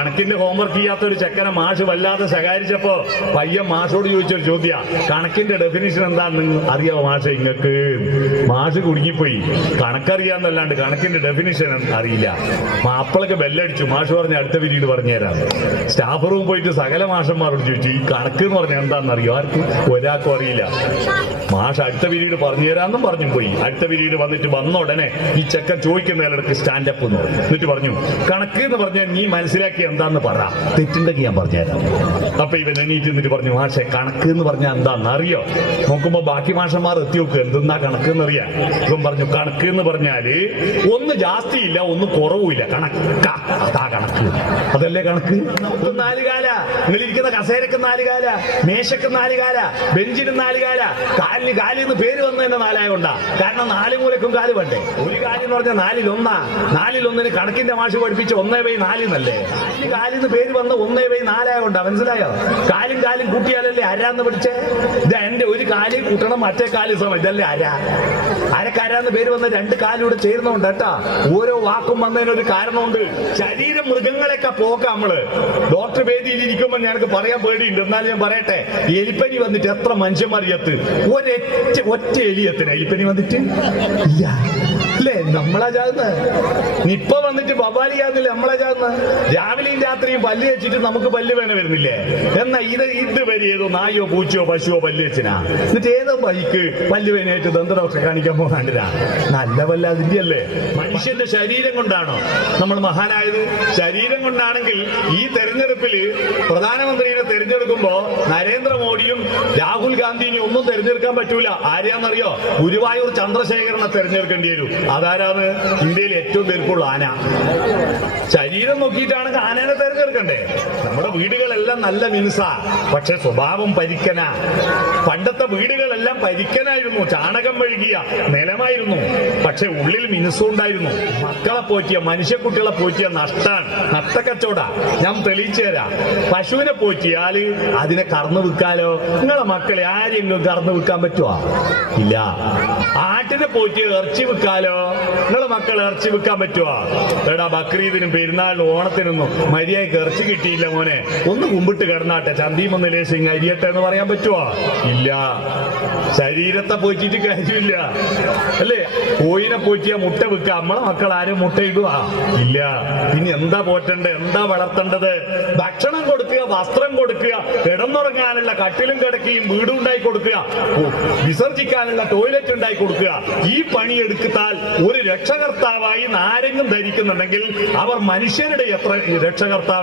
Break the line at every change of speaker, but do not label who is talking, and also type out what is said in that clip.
കണക്കിന്റെ homework ചെയ്യാത്ത ഒരു ചെക്കനെ മാഷ് വല്ലാതെ ശകാരിച്ചപ്പോ പയ്യൻ മാഷോട് ചോദിച്ചൊരു ചോദ്യ കണക്കിന്റെ ഡെഫിനിഷൻ എന്താണെന്ന് അറിയാവോ മാഷ് ഇങ്ങക്ക്? മാഷ് കുടുങ്ങിപ്പോയി. കണക്കറിയാന്നല്ലാണ്ട് കണക്കിന്റെ ഡെഫിനിഷൻ അറിയില്ല. മാപ്പിളൊക്കെ ബെല്ലടിച്ചു. മാഷ് പറഞ്ഞ അടുത്ത പിരീഡ് പറഞ്ഞുതരാം. സ്റ്റാഫ് റൂം പോയിട്ട് സകല മാഷന്മാരോട് ചോദിച്ചു ഈ കണക്ക് എന്ന് പറഞ്ഞാൽ എന്താണെന്ന് അറിയോ ആർക്കും? ഒരാൾക്കും അറിയില്ല. മാഷ് അടുത്ത പിരീഡ് പറഞ്ഞു തരാമെന്നും പറഞ്ഞു പോയി. അടുത്ത പിരീഡ് വന്നിട്ട് വന്ന ഉടനെ ഈ ചെക്കൻ ചോദിക്കുന്നതിലടക്ക് സ്റ്റാൻഡപ്പ് എന്ന് പറഞ്ഞു. എന്നിട്ട് പറഞ്ഞു കണക്ക് എന്ന് പറഞ്ഞാൽ നീ മനസ്സിലാക്കി എന്താന്ന് പറ. തെറ്റുണ്ടെങ്കിൽ ഞാൻ പറഞ്ഞുതരാം. അപ്പൊ ഇവൻ എണീറ്റ് എന്നിട്ട് പറഞ്ഞു മാഷെ കണക്ക് എന്ന് പറഞ്ഞാൽ എന്താന്ന് അറിയോ നോക്കുമ്പോ ബാക്കി മാഷന്മാർ എത്തി നോക്കുക എന്തെന്നാ കണക്ക് എന്നറിയാം ഇവൻ പറഞ്ഞു കണക്ക് എന്ന് പറഞ്ഞാൽ ഒന്ന് ജാസ്തിയില്ല ഒന്ന് കുറവുമില്ല. കണക്ക അതാ കണക്ക്. അതല്ലേ കണക്ക്? നാലുകാല നാല് കാല നിങ്ങളിരിക്കുന്ന കസേരക്ക് നാലുകാല മേശക്ക് നാലുകാല ബെഞ്ചിന് നാലുകാല കാലിന് കാലിൽ നിന്ന് പേര് വന്നു തന്നെ നാലായോണ്ടാ. കാരണം നാല് മൂലക്കും കാൽ വേണ്ടേ? ഒരു കാര്യം എന്ന് പറഞ്ഞാൽ നാലിൽ ഒന്നാ നാലിൽ ഒന്നിന് കണക്കിന്റെ മാഷ് പഠിപ്പിച്ച് ഒന്നേ ബൈ നാലിന്നല്ലേ? കാലിന് കാലിന്ന് പേര് വന്ന് ഒന്നേ പേ നാലായോണ്ടാ മനസ്സിലായോ? കാലും കാലും കൂട്ടിയാലല്ലേ അരാന്ന് പിടിച്ചേ? ഇത് എന്റെ ഒരു കാൽ കൂട്ടണം മറ്റേ കാൽ സമയം ഇതല്ലേ അര. അരക്കാരാന്ന് പേര് വന്ന രണ്ട് കാലൂടെ ചേരുന്നുണ്ട് കേട്ടാ. ഓരോ വാക്കും വന്നതിനൊരു കാരണമുണ്ട്. ശരീര മൃഗങ്ങളെയൊക്കെ പോക്ക നമ്മൾ. ഡോക്ടർ വേദിയിൽ ഇരിക്കുമ്പോ ഞങ്ങൾക്ക് പറയാൻ പേടിയുണ്ട്. എന്നാലും ഞാൻ പറയട്ടെ എലിപ്പനി വന്നിട്ട് എത്ര മനുഷ്യന്മാർ എത്ത് ഒരൊറ്റ ഒറ്റ എലിയത്തിന് എലിപ്പനി വന്നിട്ട്? നമ്മളാ ചാകുന്ന നിപ്പ വന്നിട്ട് ബബാലി ചാകുന്നില്ല നമ്മളാ ചാകുന്ന രാവിലെയും രാത്രിയും പല്ല് വെച്ചിട്ട് നമുക്ക് പല്ല് വേണ വരുന്നില്ലേ? എന്നാ ഇത് ഇത് വരെ ഏതോ നായോ പൂച്ചയോ പശുവോ പല്ല് വെച്ചിനാ? എന്നിട്ട് ഏതോ ബൈക്ക് പല്ല് വേനയായിട്ട് ദന്ത ഡോക്ടറെ കാണിക്കാൻ പോകാണ്ടിരാ നല്ല വല്ല അതിന്റെ മനുഷ്യന്റെ ശരീരം കൊണ്ടാണോ നമ്മൾ മഹാനായത്? ശരീരം കൊണ്ടാണെങ്കിൽ ഈ തെരഞ്ഞെടുപ്പിൽ പ്രധാനമന്ത്രിയെ തെരഞ്ഞെടുക്കുമ്പോ നരേന്ദ്രമോദിയും രാഹുൽ ഗാന്ധിയും ഒന്നും തെരഞ്ഞെടുക്കാൻ പറ്റൂല. ആരെയാണെന്നറിയോ ഗുരുവായൂർ ചന്ദ്രശേഖരനെ തെരഞ്ഞെടുക്കേണ്ടി വരും. അതാരാണ്? ഇന്ത്യയിൽ ഏറ്റവും വെരുപ്പുള്ള ആന. ശരീരം നോക്കിയിട്ടാണ് ആനേനെ തെരഞ്ഞെടുക്കണ്ടേ? നമ്മുടെ വീടുകളെല്ലാം നല്ല മിനുസ. പക്ഷെ സ്വഭാവം പരിക്കന. പണ്ടത്തെ വീടുകളെല്ലാം പരിക്കനായിരുന്നു. ചാണകം മെഴുകിയ നിലമായിരുന്നു. പക്ഷെ ഉള്ളിൽ മിനുസുണ്ടായിരുന്നു മക്കളെ പോറ്റിയ മനുഷ്യക്കുട്ടികളെ പോറ്റിയ നഷ്ടാണ് നഷ്ടക്കച്ചവട. ഞാൻ തെളിയിച്ചു തരാം. പശുവിനെ പോറ്റിയാൽ അതിനെ കറന്നു വിൽക്കാലോ? നിങ്ങളെ മക്കളെ ആരെങ്കിലും കറന്നു വിൽക്കാൻ പറ്റുമോ ഇല്ല. ആട്ടിനെ പോറ്റി ഇറച്ചി വിൽക്കാലോ? നിങ്ങളെ മക്കൾ ഇറച്ചി വിൽക്കാൻ പറ്റുമോ എടാ ബക്രീദിനും പെരുന്നാളിനും ഓണത്തിനൊന്നും മര്യാദയ്ക്ക് ഇറച്ചി കിട്ടിയില്ല മോനെ. ഒന്ന് കുമ്പിട്ട് കിടന്നാട്ടെ. ചന്തിയും ഒന്ന് ലേശം അരിയട്ടെ എന്ന് പറയാൻ പറ്റുമോ ഇല്ല. ശരീരത്തെ പോറ്റിട്ട് കാര്യമില്ല. അല്ലേ? കോയിനെ പോറ്റിയ മുട്ട വിൽക്കുക. നമ്മളെ മക്കൾ ആരും മുട്ട ഇടുക. ഇല്ല. പിന്നെ എന്താ പോറ്റണ്ടേ? എന്താ വളർത്തേണ്ടത്? ഭക്ഷണം കൊടുക്കുക വസ്ത്രം കൊടുക്കുക കിടന്നുറങ്ങാനുള്ള കട്ടിലും കിടക്കുകയും വീടും ഉണ്ടായി കൊടുക്കുക. വിസർജിക്കാനുള്ള ടോയ്ലറ്റ് ഉണ്ടായി കൊടുക്കുക. ഈ പണി എടുത്താൽ ഒരു രക്ഷകർത്താവായി നാരെങ്കിലും ധരിക്കുന്നുണ്ടെങ്കിൽ അവർ മനുഷ്യരുടെ എത്ര രക്ഷകർത്താവ്